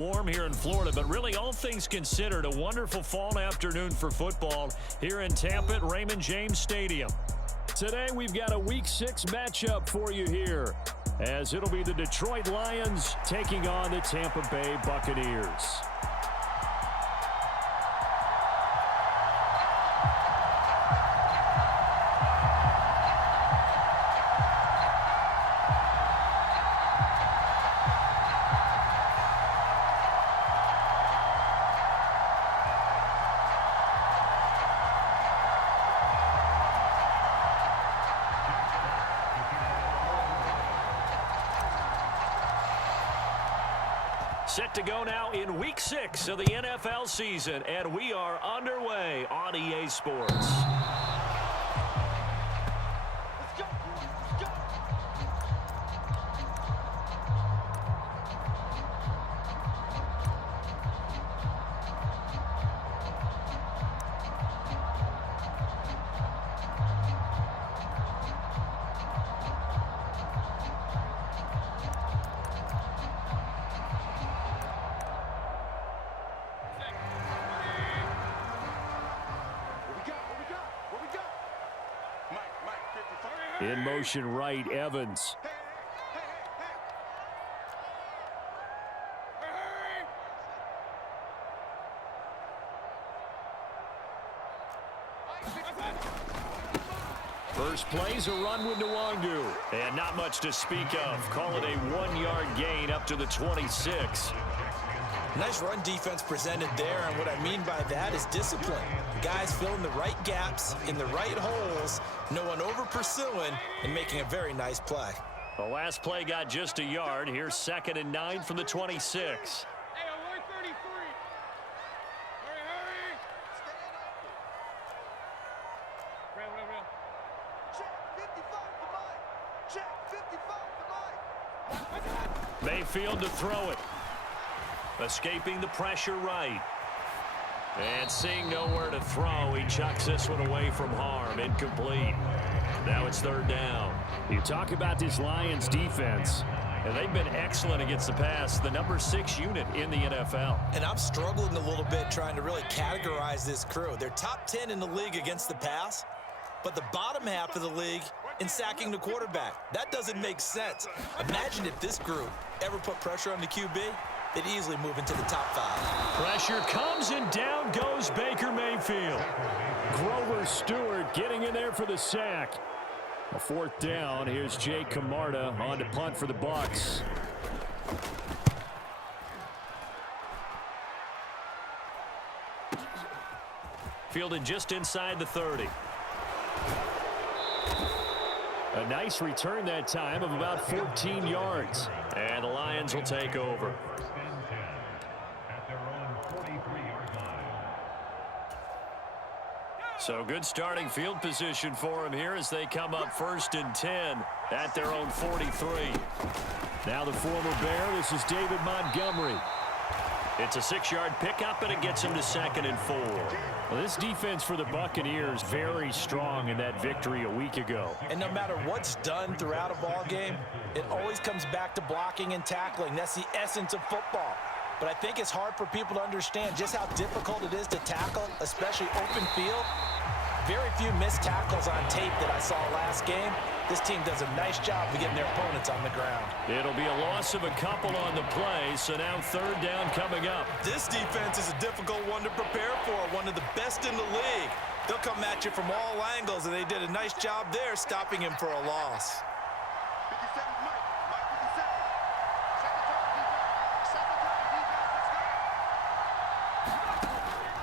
Warm here in Florida, but really all things considered, a wonderful fall afternoon for football here in Tampa at Raymond James Stadium. Today we've got a Week 6 matchup for you here, as it'll be the Detroit Lions taking on the Tampa Bay Buccaneers. Set to go now in Week 6 of the NFL season, and we are underway on EA Sports. Let's go. Let's go. In motion right, Evans. First play's a run with Nwangu. And not much to speak of. Call it a 1-yard gain up to the 26. Nice run defense presented there, and what I mean by that is discipline. Guys filling the right gaps in the right holes, no one over pursuing, and making a very nice play. The last play got just a yard. Here's 2nd and 9 from the 26. Hey, alert 33. Hurry, hurry. Real. Check 55 to Mike. Check 55 to Mike. Mayfield to throw it. Escaping the pressure right. And seeing nowhere to throw, he chucks this one away from harm. Incomplete. Now it's 3rd down. You talk about this Lions defense, and they've been excellent against the pass, the number 6 unit in the NFL. And I'm struggling a little bit trying to really categorize this crew. They're top 10 in the league against the pass, but the bottom half of the league in sacking the quarterback. That doesn't make sense. Imagine if this group ever put pressure on the QB. They'd easily move into the top 5. Pressure comes, and down goes Baker Mayfield. Grover Stewart getting in there for the sack. A 4th down. Here's Jay Camarda on to punt for the Bucs. Fielded just inside the 30. A nice return that time of about 14 yards. And the Lions will take over. So good starting field position for him here as they come up 1st and 10 at their own 43. Now the former Bear, this is David Montgomery. It's a 6-yard pickup, and it gets him to 2nd and 4. Well, this defense for the Buccaneers very strong in that victory a week ago. And no matter what's done throughout a ball game, it always comes back to blocking and tackling. That's the essence of football. But I think it's hard for people to understand just how difficult it is to tackle, especially open field. Very few missed tackles on tape that I saw last game. This team does a nice job of getting their opponents on the ground. It'll be a loss of a couple on the play, so now 3rd down coming up. This defense is a difficult one to prepare for, one of the best in the league. They'll come at you from all angles, and they did a nice job there stopping him for a loss. 57 Mike. Mike 57.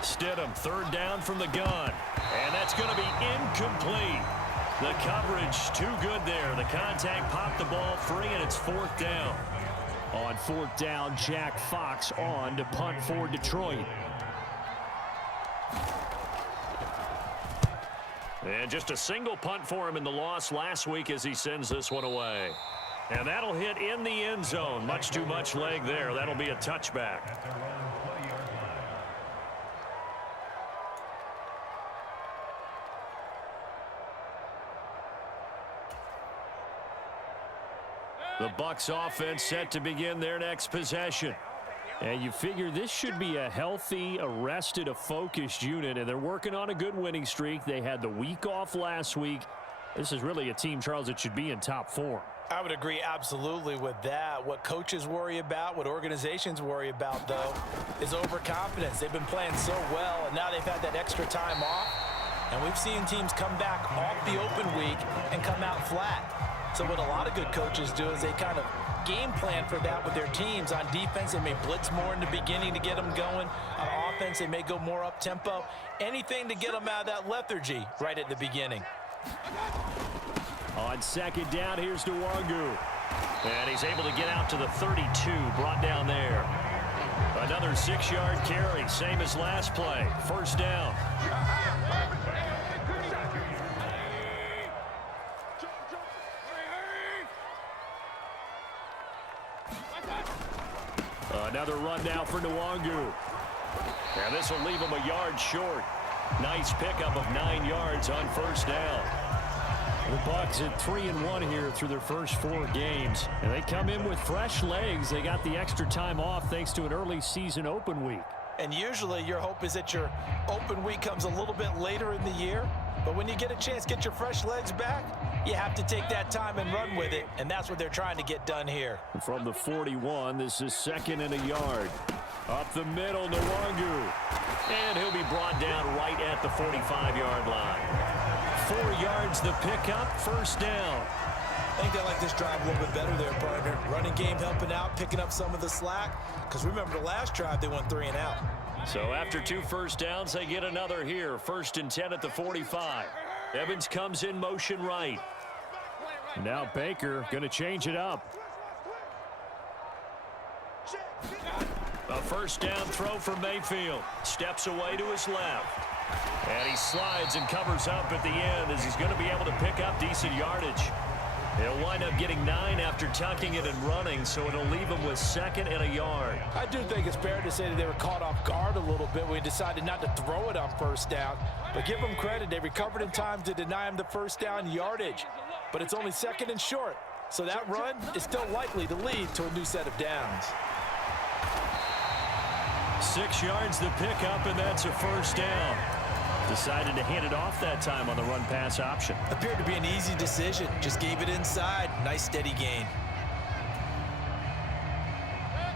Stidham, 3rd down from the gun. And that's going to be incomplete. The coverage too good there. The contact popped the ball free, and it's 4th down. On 4th down, Jack Fox on to punt for Detroit. And just a single punt for him in the loss last week as he sends this one away. And that'll hit in the end zone. Much too much leg there. That'll be a touchback. The Bucs offense set to begin their next possession. And you figure this should be a healthy, a focused unit, and they're working on a good winning streak. They had the week off last week. This is really a team, Charles, that should be in top form. I would agree absolutely with that. What coaches worry about, what organizations worry about, though, is overconfidence. They've been playing so well, and now they've had that extra time off. And we've seen teams come back off the open week and come out flat. So what a lot of good coaches do is they kind of game plan for that with their teams. On defense, they may blitz more in the beginning to get them going. On offense, they may go more up-tempo. Anything to get them out of that lethargy right at the beginning. On second down, here's Nwangu. And he's able to get out to the 32, brought down there. Another 6-yard carry, same as last play. First down. Another run now for Nwangu. And this will leave him a yard short. Nice pickup of 9 yards on first down. The Bucs at 3-1 here through their first 4 games. And they come in with fresh legs. They got the extra time off thanks to an early season open week. And usually your hope is that your open week comes a little bit later in the year. But when you get a chance to get your fresh legs back, you have to take that time and run with it. And that's what they're trying to get done here. From the 41, this is 2nd and a yard. Up the middle, Nwangu. And he'll be brought down right at the 45-yard line. 4 yards the pickup, first down. I think they like this drive a little bit better there, partner. Running game helping out, picking up some of the slack. Because remember, the last drive, they went 3 and out. So after 2 first downs, they get another here. 1st and 10 at the 45. Evans comes in motion right. Now Baker going to change it up. A first down throw for Mayfield. Steps away to his left. And he slides and covers up at the end as he's going to be able to pick up decent yardage. He'll wind up getting 9 after tucking it and running, so it'll leave him with 2nd and a yard. I do think it's fair to say that they were caught off guard a little bit when he decided not to throw it on first down. But give them credit, they recovered in time to deny him the first down yardage. But it's only 2nd and short, so that run is still likely to lead to a new set of downs. 6 yards the pickup, and that's a first down. Decided to hand it off that time on the run-pass option. Appeared to be an easy decision. Just gave it inside. Nice steady gain.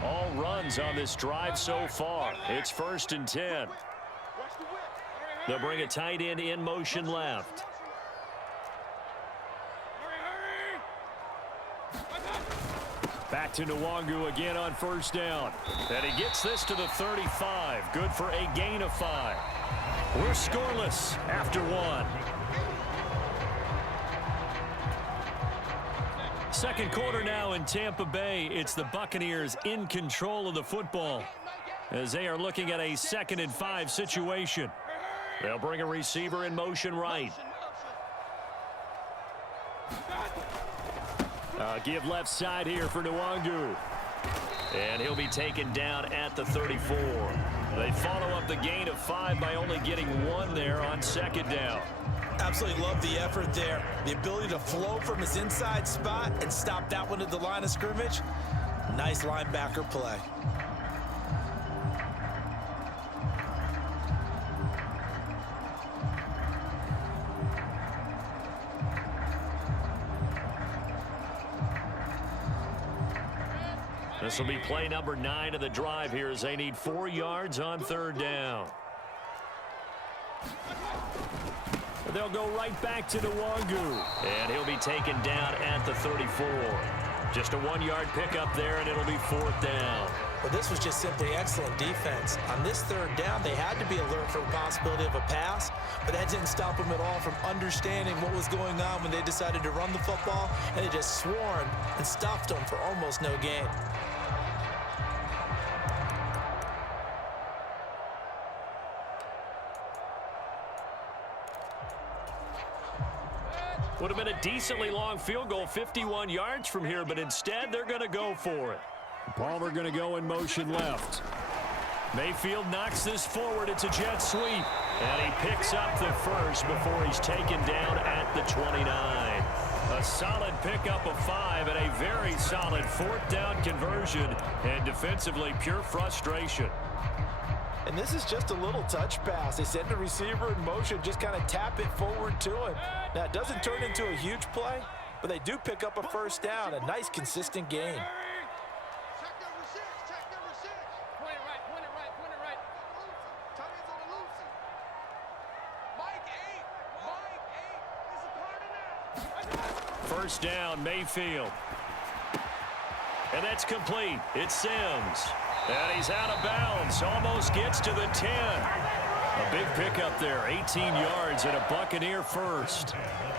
All runs on this drive so far. It's 1st and 10. They'll bring a tight end in motion left. Back to Nwangu again on first down. And he gets this to the 35. Good for a gain of 5. We're scoreless after 1. Second quarter now in Tampa Bay. It's the Buccaneers in control of the football as they are looking at a 2nd and 5 situation. They'll bring a receiver in motion right. Give left side here for Nwangu. And he'll be taken down at the 34. They follow up the gain of 5 by only getting 1 there on 2nd down. Absolutely love the effort there. The ability to flow from his inside spot and stop that one at the line of scrimmage. Nice linebacker play. This will be play number 9 of the drive here as they need 4 yards on 3rd down. They'll go right back to Nwangu. And he'll be taken down at the 34. Just a 1-yard pickup there, and it'll be 4th down. Well, this was just simply excellent defense. On this 3rd down, they had to be alert for the possibility of a pass, but that didn't stop them at all from understanding what was going on when they decided to run the football, and they just swarmed and stopped them for almost no gain. Would have been a decently long field goal, 51 yards from here, but instead they're going to go for it. Palmer going to go in motion left. Mayfield knocks this forward. It's a jet sweep. And he picks up the first before he's taken down at the 29. A solid pickup of 5 and a very solid fourth down conversion, and defensively pure frustration. And this is just a little touch pass. They send the receiver in motion, just kind of tap it forward to him. Now, it doesn't turn into a huge play, but they do pick up a first down, a nice, consistent gain. Check number 6. Check number 6. Point it right. Point it right. Point it right. Tight ends on the loosey. Mike 8. Mike 8 is a part of that. First down, Mayfield. And that's complete. It's Sims. And he's out of bounds. Almost gets to the 10. A big pickup there. 18 yards and a Buccaneer first.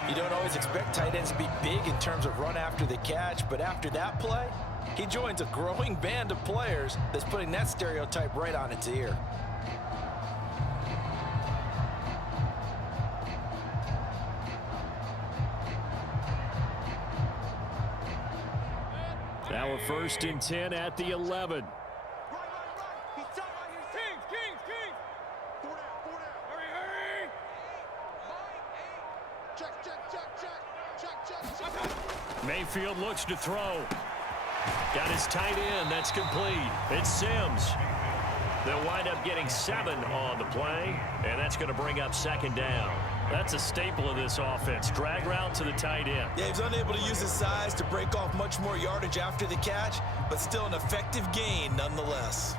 You don't always expect tight ends to be big in terms of run after the catch, but after that play, he joins a growing band of players that's putting that stereotype right on its ear. Now a first and 10 at the 11. He's tight right here. Kings. 4 down. 4 down. Hurry. Mike 8. Check. Mayfield looks to throw. Got his tight end. That's complete. It's Sims. They'll wind up getting 7 on the play, and that's going to bring up second down. That's a staple of this offense. Drag route to the tight end. Yeah, he's unable to use his size to break off much more yardage after the catch, but still an effective gain nonetheless.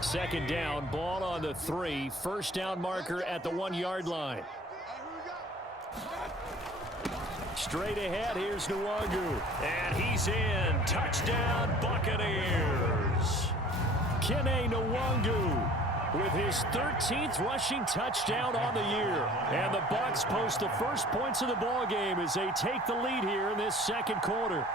Second down, ball on the 3. First down marker at the 1-yard line. Straight ahead, here's Nwangu. And he's in. Touchdown, Buccaneers. Kene Nwangu with his 13th rushing touchdown on the year. And the Bucs post the first points of the ball game as they take the lead here in this second quarter.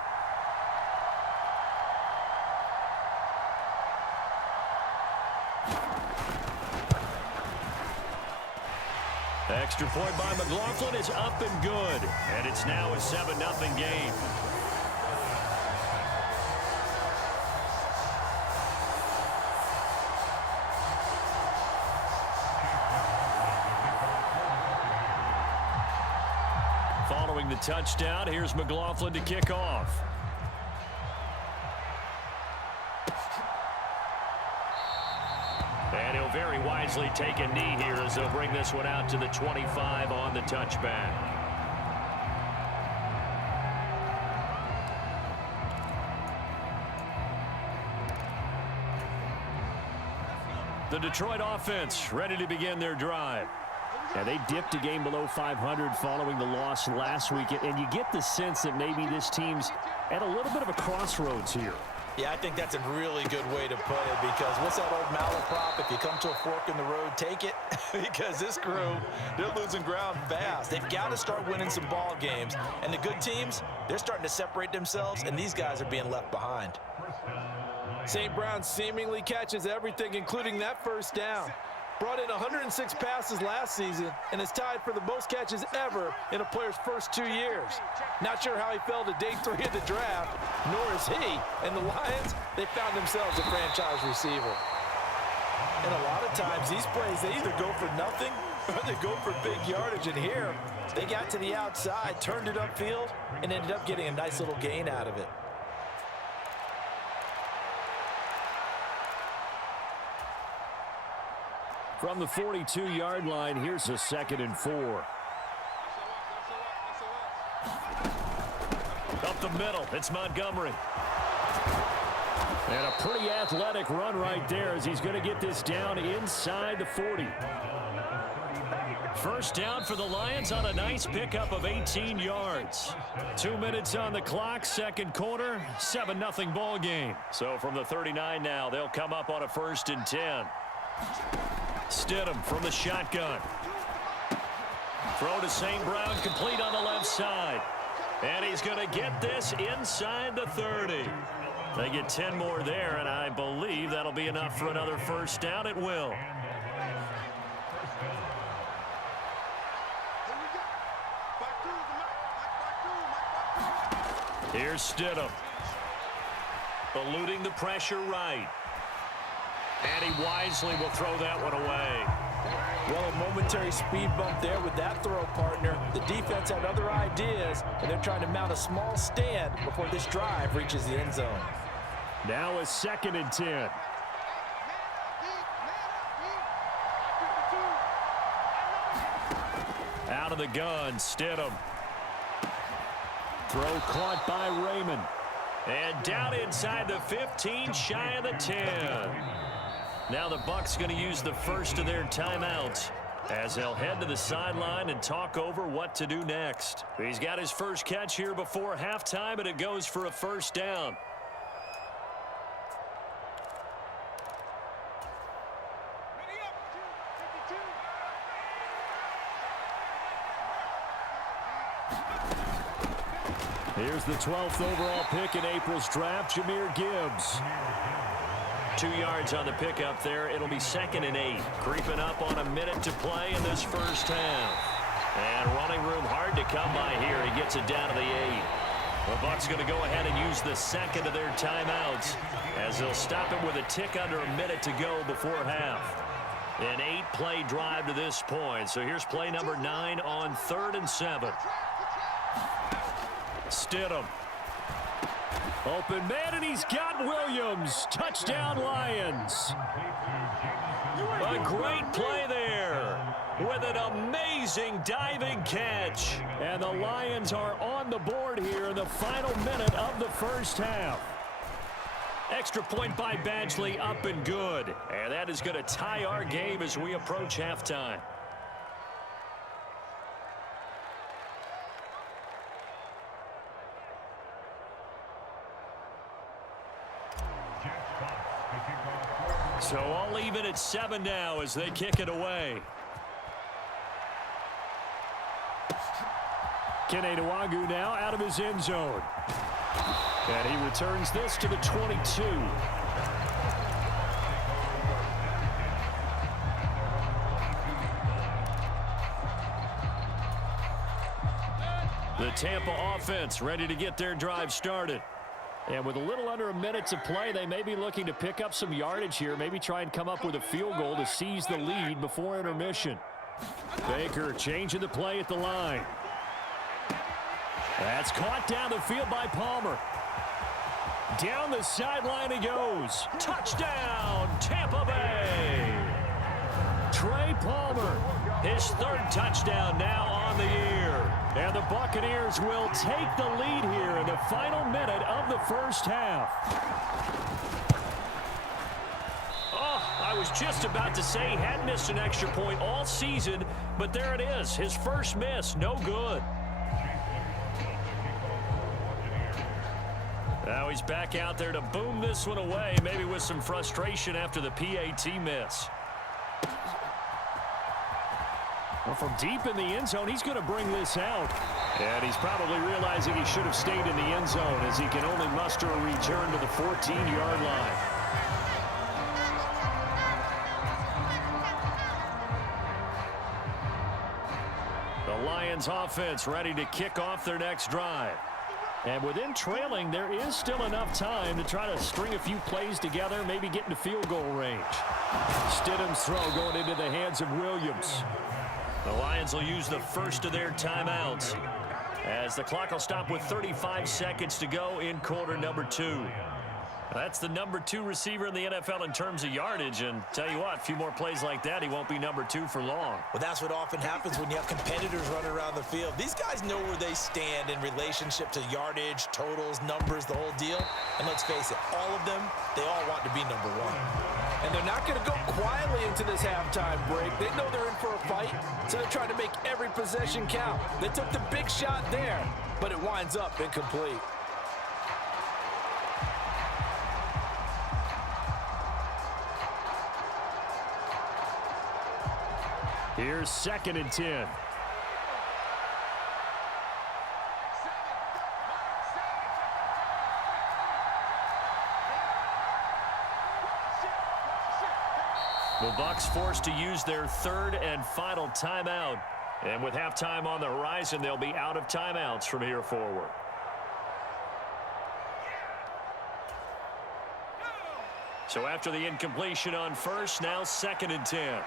Extra point by McLaughlin is up and good. And it's now a 7-0 game. Following the touchdown, here's McLaughlin to kick off. And he'll very wisely take a knee here as they'll bring this one out to the 25 on the touchback. The Detroit offense ready to begin their drive. Now, they dipped a game below 500 following the loss last week, and you get the sense that maybe this team's at a little bit of a crossroads here. Yeah, I think that's a really good way to put it, because what's that old malaprop? If you come to a fork in the road, take it. Because this crew, they're losing ground fast. They've got to start winning some ball games. And the good teams, they're starting to separate themselves, and these guys are being left behind. St. Brown seemingly catches everything, including that first down. Brought in 106 passes last season and is tied for the most catches ever in a player's first 2 years. Not sure how he fell to day 3 of the draft, nor is he. And the Lions, they found themselves a franchise receiver. And a lot of times, these plays, they either go for nothing or they go for big yardage. And here, they got to the outside, turned it upfield, and ended up getting a nice little gain out of it. From the 42-yard line, here's a 2nd and 4. Up the middle, it's Montgomery. And a pretty athletic run right there as he's going to get this down inside the 40. First down for the Lions on a nice pickup of 18 yards. 2 minutes on the clock, second quarter, 7-0 ball game. So from the 39 now, they'll come up on a 1st and 10. Stidham from the shotgun. Throw to St. Brown, complete on the left side. And he's going to get this inside the 30. They get 10 more there, and I believe that'll be enough for another first down. It will. Here's Stidham. Eluding the pressure right. And he wisely will throw that one away. Well, a momentary speed bump there with that throw, partner. The defense had other ideas, and they're trying to mount a small stand before this drive reaches the end zone. Now a 2nd and 10. Out of the gun, Stidham. Throw caught by Raymond. And down inside the 15, shy of the 10. Now the Bucs going to use the first of their timeouts as they'll head to the sideline and talk over what to do next. He's got his first catch here before halftime, and it goes for a first down. Here's the 12th overall pick in April's draft, Jahmyr Gibbs. 2 yards on the pickup there. It'll be 2nd and 8. Creeping up on a minute to play in this first half. And running room hard to come by here. He gets it down to the 8. The Bucs going to go ahead and use the second of their timeouts as they'll stop it with a tick under a minute to go before half. An 8-play drive to this point. So here's play number 9 on 3rd and 7. Stidham. Open man, and he's got Williams. Touchdown, Lions. A great play there with an amazing diving catch. And the Lions are on the board here in the final minute of the first half. Extra point by Badgley, up and good. And that is going to tie our game as we approach halftime. So all even at 7 now as they kick it away. Kene Nwangwu now out of his end zone. And he returns this to the 22. The Tampa offense ready to get their drive started. And with a little under a minute to play, they may be looking to pick up some yardage here, maybe try and come up with a field goal to seize the lead before intermission. Baker changing the play at the line. That's caught down the field by Palmer. Down the sideline he goes. Touchdown, Tampa Bay. Trey Palmer, his 3rd touchdown now on the year. And the Buccaneers will take the lead here in the final minute of the first half. Oh, I was just about to say he had missed an extra point all season, but there it is. His first miss, no good. Now he's back out there to boom this one away, maybe with some frustration after the PAT miss. Well, from deep in the end zone, he's going to bring this out. And he's probably realizing he should have stayed in the end zone as he can only muster a return to the 14-yard line. The Lions offense ready to kick off their next drive. And within trailing, there is still enough time to try to string a few plays together, maybe get into field goal range. Stidham's throw going into the hands of Williams. The Lions will use the first of their timeouts as the clock will stop with 35 seconds to go in quarter number 2. That's the number 2 receiver in the NFL in terms of yardage, and tell you what, a few more plays like that, he won't be number 2 for long. Well, that's what often happens when you have competitors running around the field. These guys know where they stand in relationship to yardage, totals, numbers, the whole deal. And let's face it, all of them, they all want to be number 1. And they're not going to go quietly into this halftime break. They know they're in for a fight, so they're trying to make every possession count. They took the big shot there, but it winds up incomplete. Here's 2nd and 10. The Bucs forced to use their 3rd and final timeout. And with halftime on the horizon, they'll be out of timeouts from here forward. So after the incompletion on first, now 2nd and 10.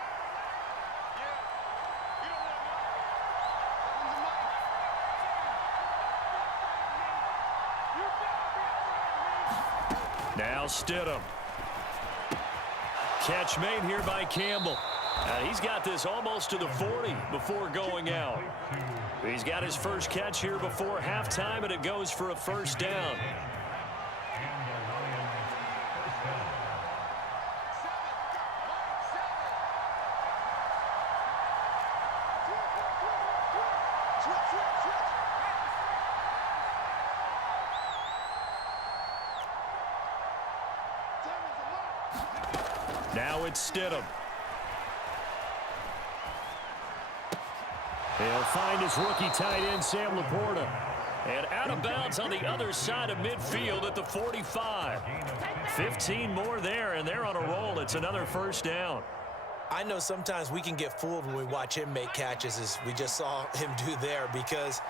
Now Stidham. Catch made here by Campbell. He's got this almost to the 40 before going out. He's got his first catch here before halftime, and it goes for a first down. Now it's Stidham. He'll find his rookie tight end, Sam Laporta. And out of bounds on the other side of midfield at the 45. 15 more there, and they're on a roll. It's another first down. I know sometimes we can get fooled when we watch him make catches, as we just saw him do there, because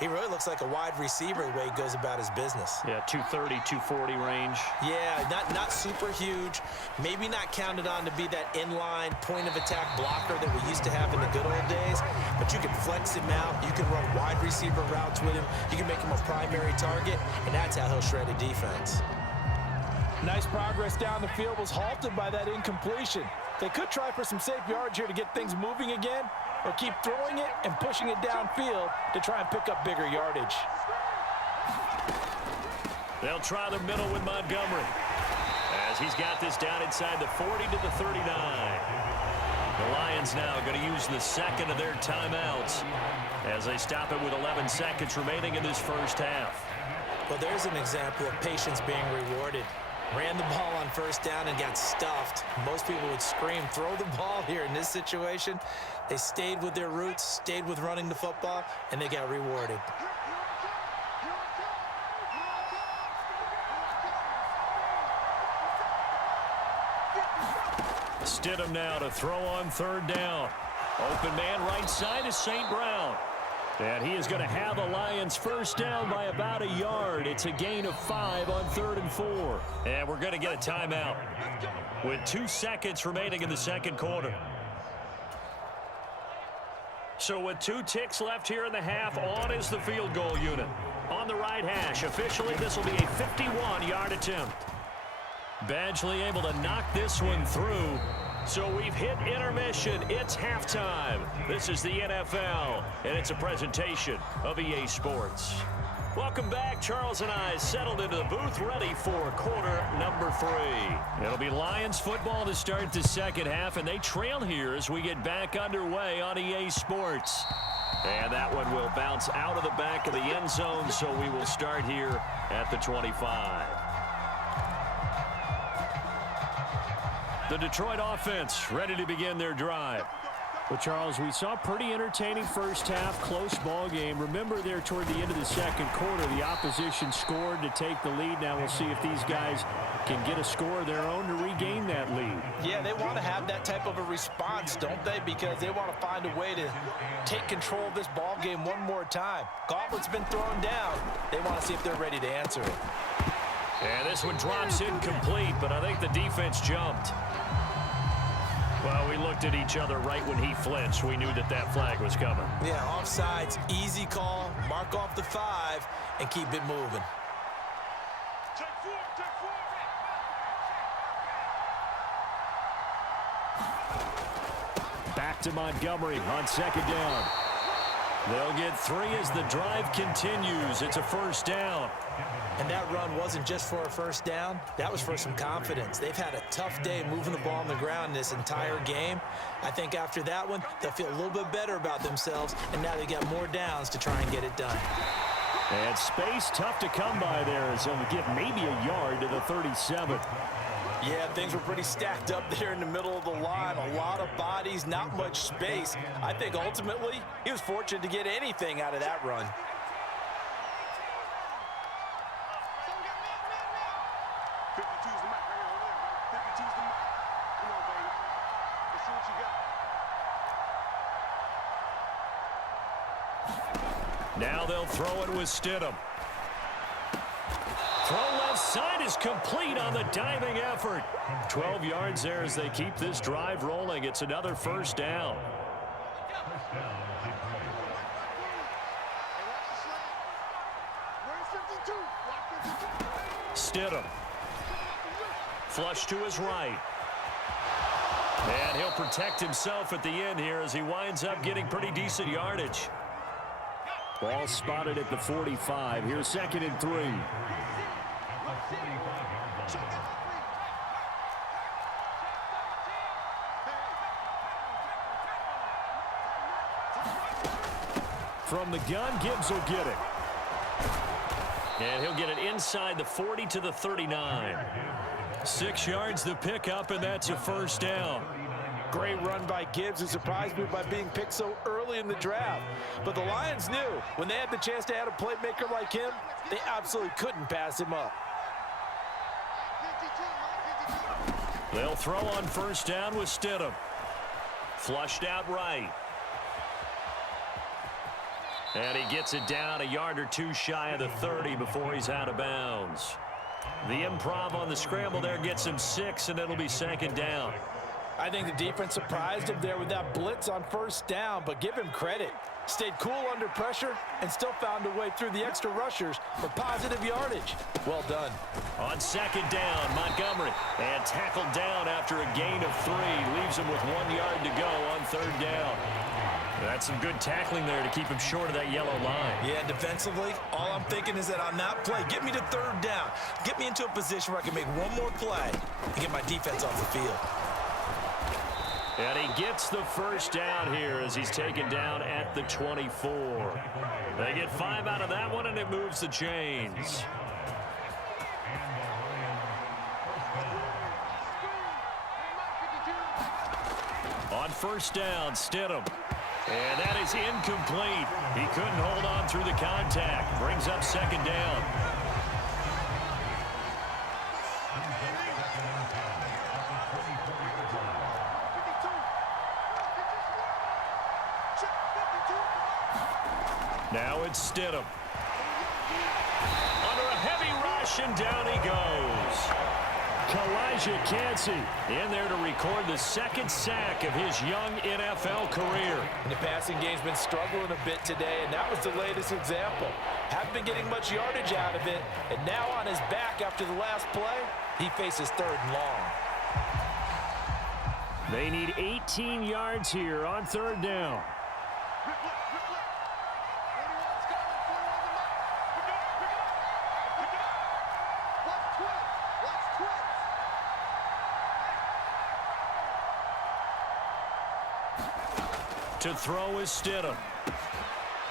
he really looks like a wide receiver the way he goes about his business. Yeah, 230, 240 range. Yeah, not super huge. Maybe not counted on to be that inline point-of-attack blocker that we used to have in the good old days, but you can flex him out. You can run wide receiver routes with him. You can make him a primary target, and that's how he'll shred a defense. Nice progress down the field was halted by that incompletion. They could try for some safe yards here to get things moving again, or keep throwing it and pushing it downfield to try and pick up bigger yardage. They'll try the middle with Montgomery, as he's got this down inside the 40 to the 39. The Lions now going to use the second of their timeouts as they stop it with 11 seconds remaining in this first half. Well, there's an example of patience being rewarded. Ran the ball on first down and got stuffed. Most people would scream, throw the ball here. In this situation, they stayed with their roots, stayed with running the football, and they got rewarded. Stidham now to throw on third down. Open man right side is St. Brown. And he is going to have the Lions first down by about a yard. It's a gain of 5 on 3rd and 4. And we're going to get a timeout with 2 seconds remaining in the second quarter. So with 2 ticks left here in the half, on is the field goal unit. On the right hash, officially this will be a 51-yard attempt. Badgley able to knock this one through. So we've hit intermission. It's halftime. This is the NFL, and it's a presentation of EA Sports. Welcome back. Charles and I settled into the booth, ready for quarter number 3. It'll be Lions football to start the second half, and they trail here as we get back underway on EA Sports. And that one will bounce out of the back of the end zone, so we will start here at the 25. The Detroit offense ready to begin their drive. Well, Charles, we saw a pretty entertaining first half, close ball game. Remember there toward the end of the second quarter, the opposition scored to take the lead. Now we'll see if these guys can get a score of their own to regain that lead. Yeah, they want to have that type of a response, don't they? Because they want to find a way to take control of this ball game one more time. Gauntlet's been thrown down. They want to see if they're ready to answer it. And this one drops incomplete, but I think the defense jumped. Well, we looked at each other right when he flinched. We knew that that flag was coming. Yeah, offsides, easy call, mark off the 5, and keep it moving. Back to Montgomery on second down. They'll get 3 as the drive continues. It's a first down. And that run wasn't just for a first down. That was for some confidence. They've had a tough day moving the ball on the ground this entire game. I think after that one, they'll feel a little bit better about themselves, and now they got more downs to try and get it done. And space tough to come by there as they'll get maybe a yard to the 37. Yeah, things were pretty stacked up there in the middle of the line. A lot of bodies, not much space. I think ultimately he was fortunate to get anything out of that run. Now they'll throw it with Stidham. Throw left side is complete on the diving effort. 12 yards there as they keep this drive rolling. It's another first down. Stidham. Flush to his right. And he'll protect himself at the end here as he winds up getting pretty decent yardage. Ball spotted at the 45. Here's 2nd and 3. From the gun, Gibbs will get it. And he'll get it inside the 40 to the 39. 6 yards the pickup, and that's a first down. Great run by Gibbs, who surprised me by being picked so early in the draft. But the Lions knew when they had the chance to add a playmaker like him, they absolutely couldn't pass him up. They'll throw on first down with Stidham. Flushed out right. And he gets it down a yard or two shy of the 30 before he's out of bounds. The improv on the scramble there gets him 6, and it'll be 2nd down. I think the defense surprised him there with that blitz on first down, but give him credit. Stayed cool under pressure and still found a way through the extra rushers for positive yardage. Well done. On 2nd down, Montgomery. And tackled down after a gain of 3. Leaves him with 1 yard to go on 3rd down. That's some good tackling there to keep him short of that yellow line. Yeah, defensively, all I'm thinking is that on that play, get me to 3rd down. Get me into a position where I can make one more play and get my defense off the field. And he gets the first down here as he's taken down at the 24. They get 5 out of that one, and it moves the chains. On first down, Stidham. And that is incomplete. He couldn't hold on through the contact. Brings up 2nd down. Now it's Stidham. Under a heavy rush, and down he goes. Elijah Cansey in there to record the 2nd sack of his young NFL career. And the passing game's been struggling a bit today, and that was the latest example. Haven't been getting much yardage out of it, and now on his back after the last play, he faces 3rd and long. They need 18 yards here on 3rd down. To throw is Stidham.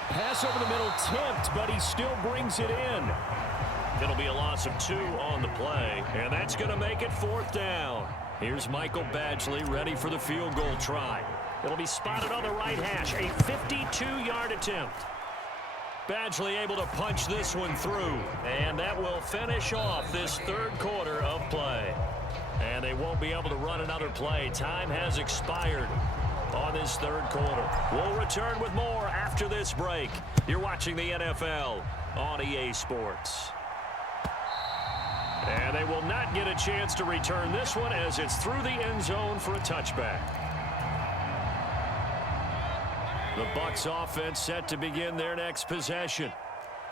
Pass over the middle tipped, but he still brings it in. It'll be a loss of 2 on the play, and that's going to make it 4th down. Here's Michael Badgley ready for the field goal try. It'll be spotted on the right hash, a 52-yard attempt. Badgley able to punch this one through, and that will finish off this 3rd quarter of play. And they won't be able to run another play. Time has expired on this 3rd quarter. We'll return with more after this break. You're watching the NFL on EA Sports. And they will not get a chance to return this one as it's through the end zone for a touchback. The Bucs offense set to begin their next possession.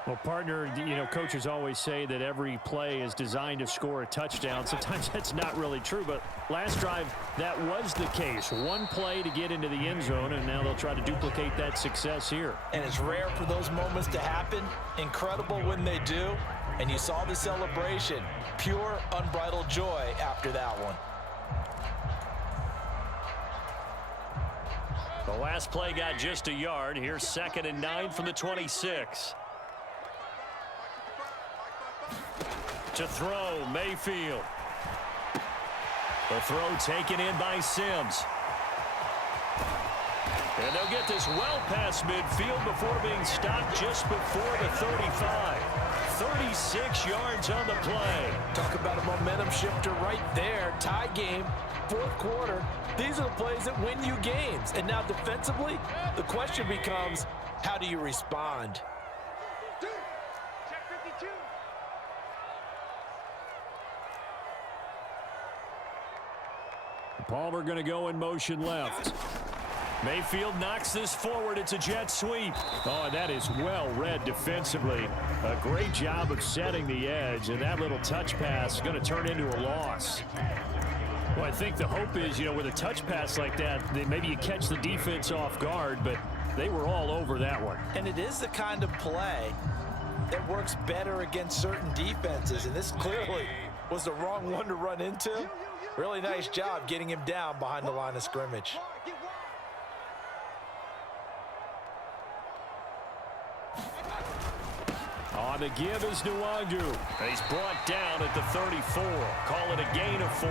Well, partner, coaches always say that every play is designed to score a touchdown. Sometimes that's not really true, but last drive, that was the case. One play to get into the end zone, and now they'll try to duplicate that success here. And it's rare for those moments to happen. Incredible when they do. And you saw the celebration. Pure, unbridled joy after that one. The last play got just a yard. Here's 2nd and 9 from the 26. To throw, Mayfield. The throw taken in by Sims. And they'll get this well past midfield before being stopped just before the 35. 36 yards on the play. Talk about a momentum shifter right there. Tie game, 4th quarter. These are the plays that win you games. And now defensively, the question becomes, how do you respond? Palmer going to go in motion left. Mayfield knocks this forward. It's a jet sweep. Oh, and that is well read defensively. A great job of setting the edge, and that little touch pass is going to turn into a loss. Well, I think the hope is, with a touch pass like that, that maybe you catch the defense off guard, but they were all over that one. And it is the kind of play that works better against certain defenses, and this clearly was the wrong one to run into. Really nice job getting him down behind the line of scrimmage. On the give is Nwangu. He's brought down at the 34. Call it a gain of 4.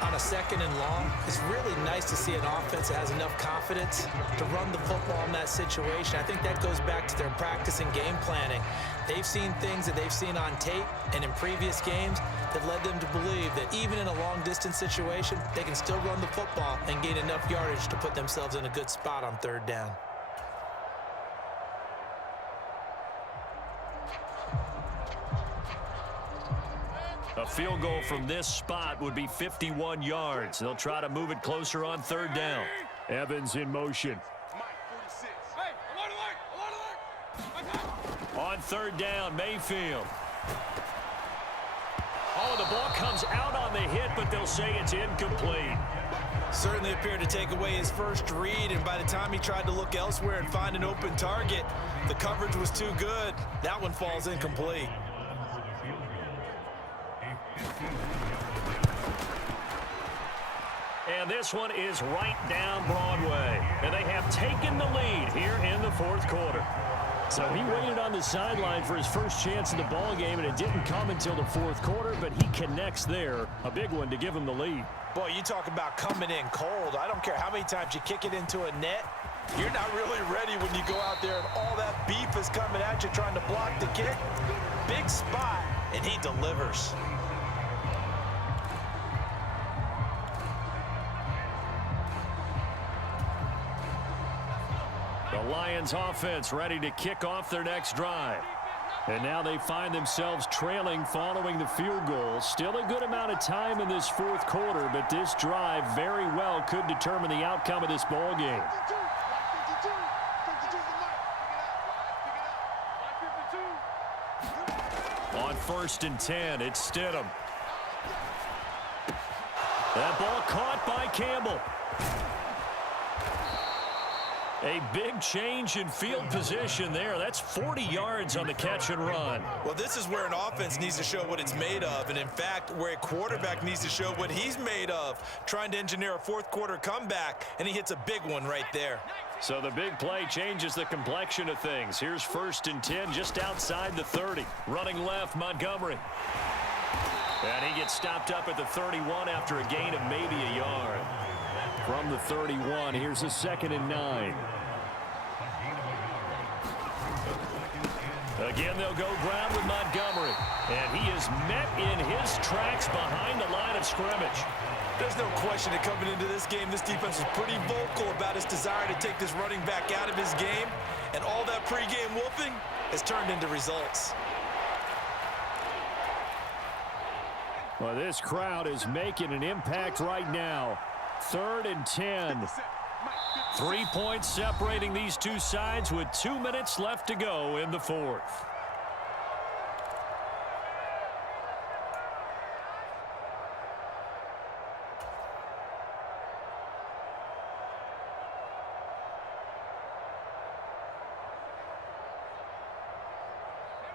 On a 2nd and long, it's really nice to see an offense that has enough confidence to run the football in that situation. I think that goes back to their practice and game planning. They've seen things that they've seen on tape and in previous games that led them to believe that even in a long-distance situation, they can still run the football and gain enough yardage to put themselves in a good spot on 3rd down. A field goal from this spot would be 51 yards. They'll try to move it closer on 3rd down. Evans in motion. On 3rd down, Mayfield. Oh, the ball comes out on the hit, but they'll say it's incomplete. Certainly appeared to take away his first read, and by the time he tried to look elsewhere and find an open target, the coverage was too good. That one falls incomplete. And this one is right down Broadway. And they have taken the lead here in the 4th quarter. So he waited on the sideline for his first chance in the ball game, and it didn't come until the 4th quarter, but he connects there. A big one to give him the lead. Boy, you talk about coming in cold. I don't care how many times you kick it into a net. You're not really ready when you go out there and all that beef is coming at you trying to block the kick. Big spot, and he delivers. The Lions offense ready to kick off their next drive. And now they find themselves trailing following the field goal. Still a good amount of time in this 4th quarter, but this drive very well could determine the outcome of this ball game. On 1st and 10, it's Stidham. That ball caught by Campbell. A big change in field position there. That's 40 yards on the catch and run. Well, this is where an offense needs to show what it's made of, and in fact, where a quarterback needs to show what he's made of, trying to engineer a 4th quarter comeback, and he hits a big one right there. So the big play changes the complexion of things. Here's 1st and 10 just outside the 30. Running left, Montgomery. And he gets stopped up at the 31 after a gain of maybe a yard. From the 31, here's a 2nd and 9. Again, they'll go ground with Montgomery. And he is met in his tracks behind the line of scrimmage. There's no question that coming into this game, this defense was pretty vocal about its desire to take this running back out of his game. And all that pregame whooping has turned into results. Well, this crowd is making an impact right now. 3rd and 10. 3 points separating these two sides with 2 minutes left to go in the 4th.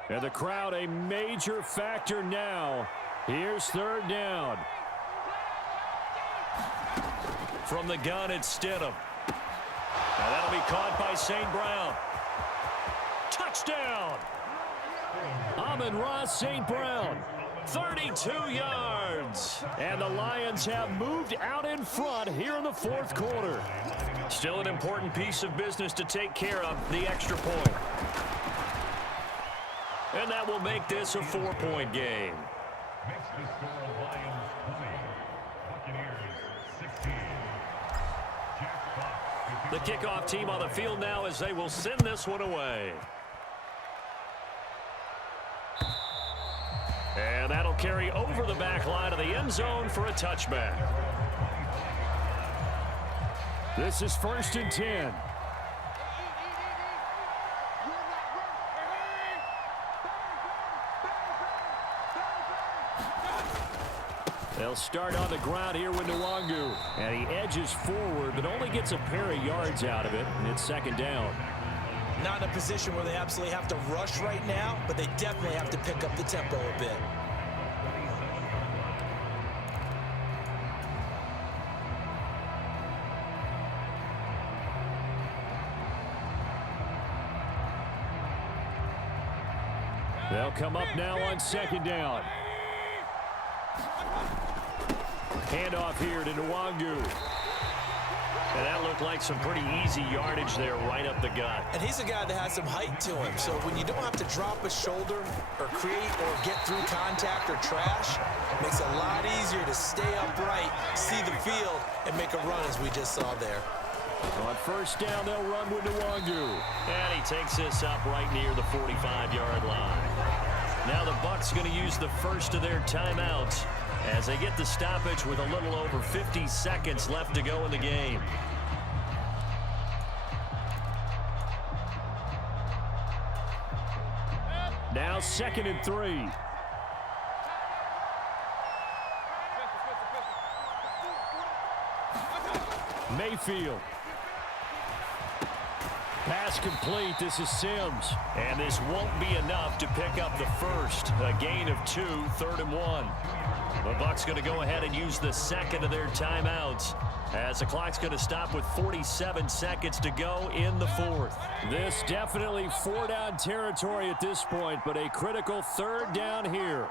And the crowd a major factor now. Here's 3rd down. From the gun, it's Stidham. Now that'll be caught by St. Brown. Touchdown! Amon-Ra St. Brown. 32 yards. And the Lions have moved out in front here in the 4th quarter. Still an important piece of business to take care of, the extra point. And that will make this a 4-point game. The kickoff team on the field now as they will send this one away. And that'll carry over the back line of the end zone for a touchback. This is 1st and 10. They'll start on the ground here with Nwangu. And he edges forward, but only gets a pair of yards out of it, and it's 2nd down. Not in a position where they absolutely have to rush right now, but they definitely have to pick up the tempo a bit. They'll come up now on 2nd down. Handoff here to Nwangu. And that looked like some pretty easy yardage there right up the gut. And he's a guy that has some height to him. So when you don't have to drop a shoulder or create or get through contact or trash, it makes it a lot easier to stay upright, see the field, and make a run as we just saw there. On 1st down, they'll run with Nwangu. And he takes this up right near the 45-yard line. Now the Bucs going to use the first of their timeouts as they get the stoppage with a little over 50 seconds left to go in the game. Now 2nd and 3. Mayfield. Pass complete. This is Sims. And this won't be enough to pick up the first. A gain of 2, 3rd and 1. The Bucs going to go ahead and use the second of their timeouts as the clock's going to stop with 47 seconds to go in the 4th. This definitely 4-down territory at this point, but a critical 3rd down here.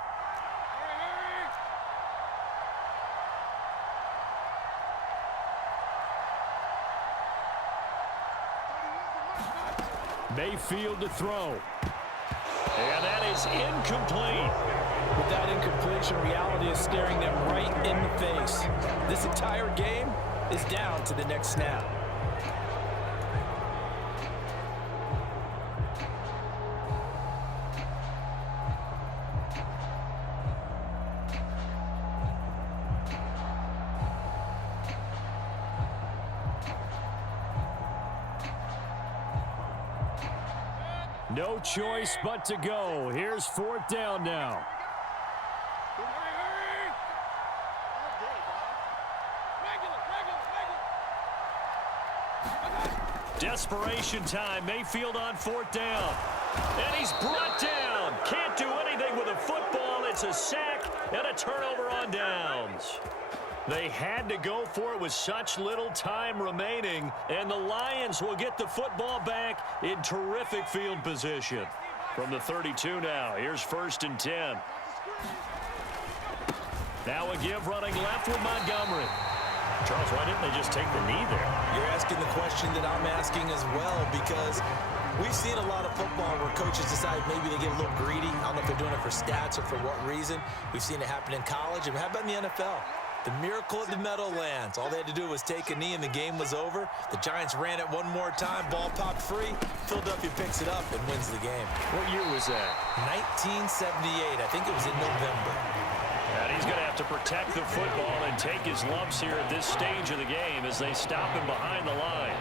Mayfield to throw. And that is incomplete. With that incompletion, reality is staring them right in the face. This entire game is down to the next snap. No choice but to go. Here's 4th down now. Desperation time. Mayfield on 4th down. And he's brought down. Can't do anything with a football. It's a sack and a turnover on downs. They had to go for it with such little time remaining, and the Lions will get the football back in terrific field position. From the 32 now, here's 1st and 10. Now a give running left with Montgomery. Charles, why didn't they just take the knee there? You're asking the question that I'm asking as well, because we've seen a lot of football where coaches decide maybe they get a little greedy. I don't know if they're doing it for stats or for what reason. We've seen it happen in college, and how about in the NFL? The miracle at the Meadowlands. All they had to do was take a knee and the game was over. The Giants ran it one more time. Ball popped free. Philadelphia picks it up and wins the game. What year was that? 1978. I think it was in November. And he's going to have to protect the football and take his lumps here at this stage of the game as they stop him behind the line.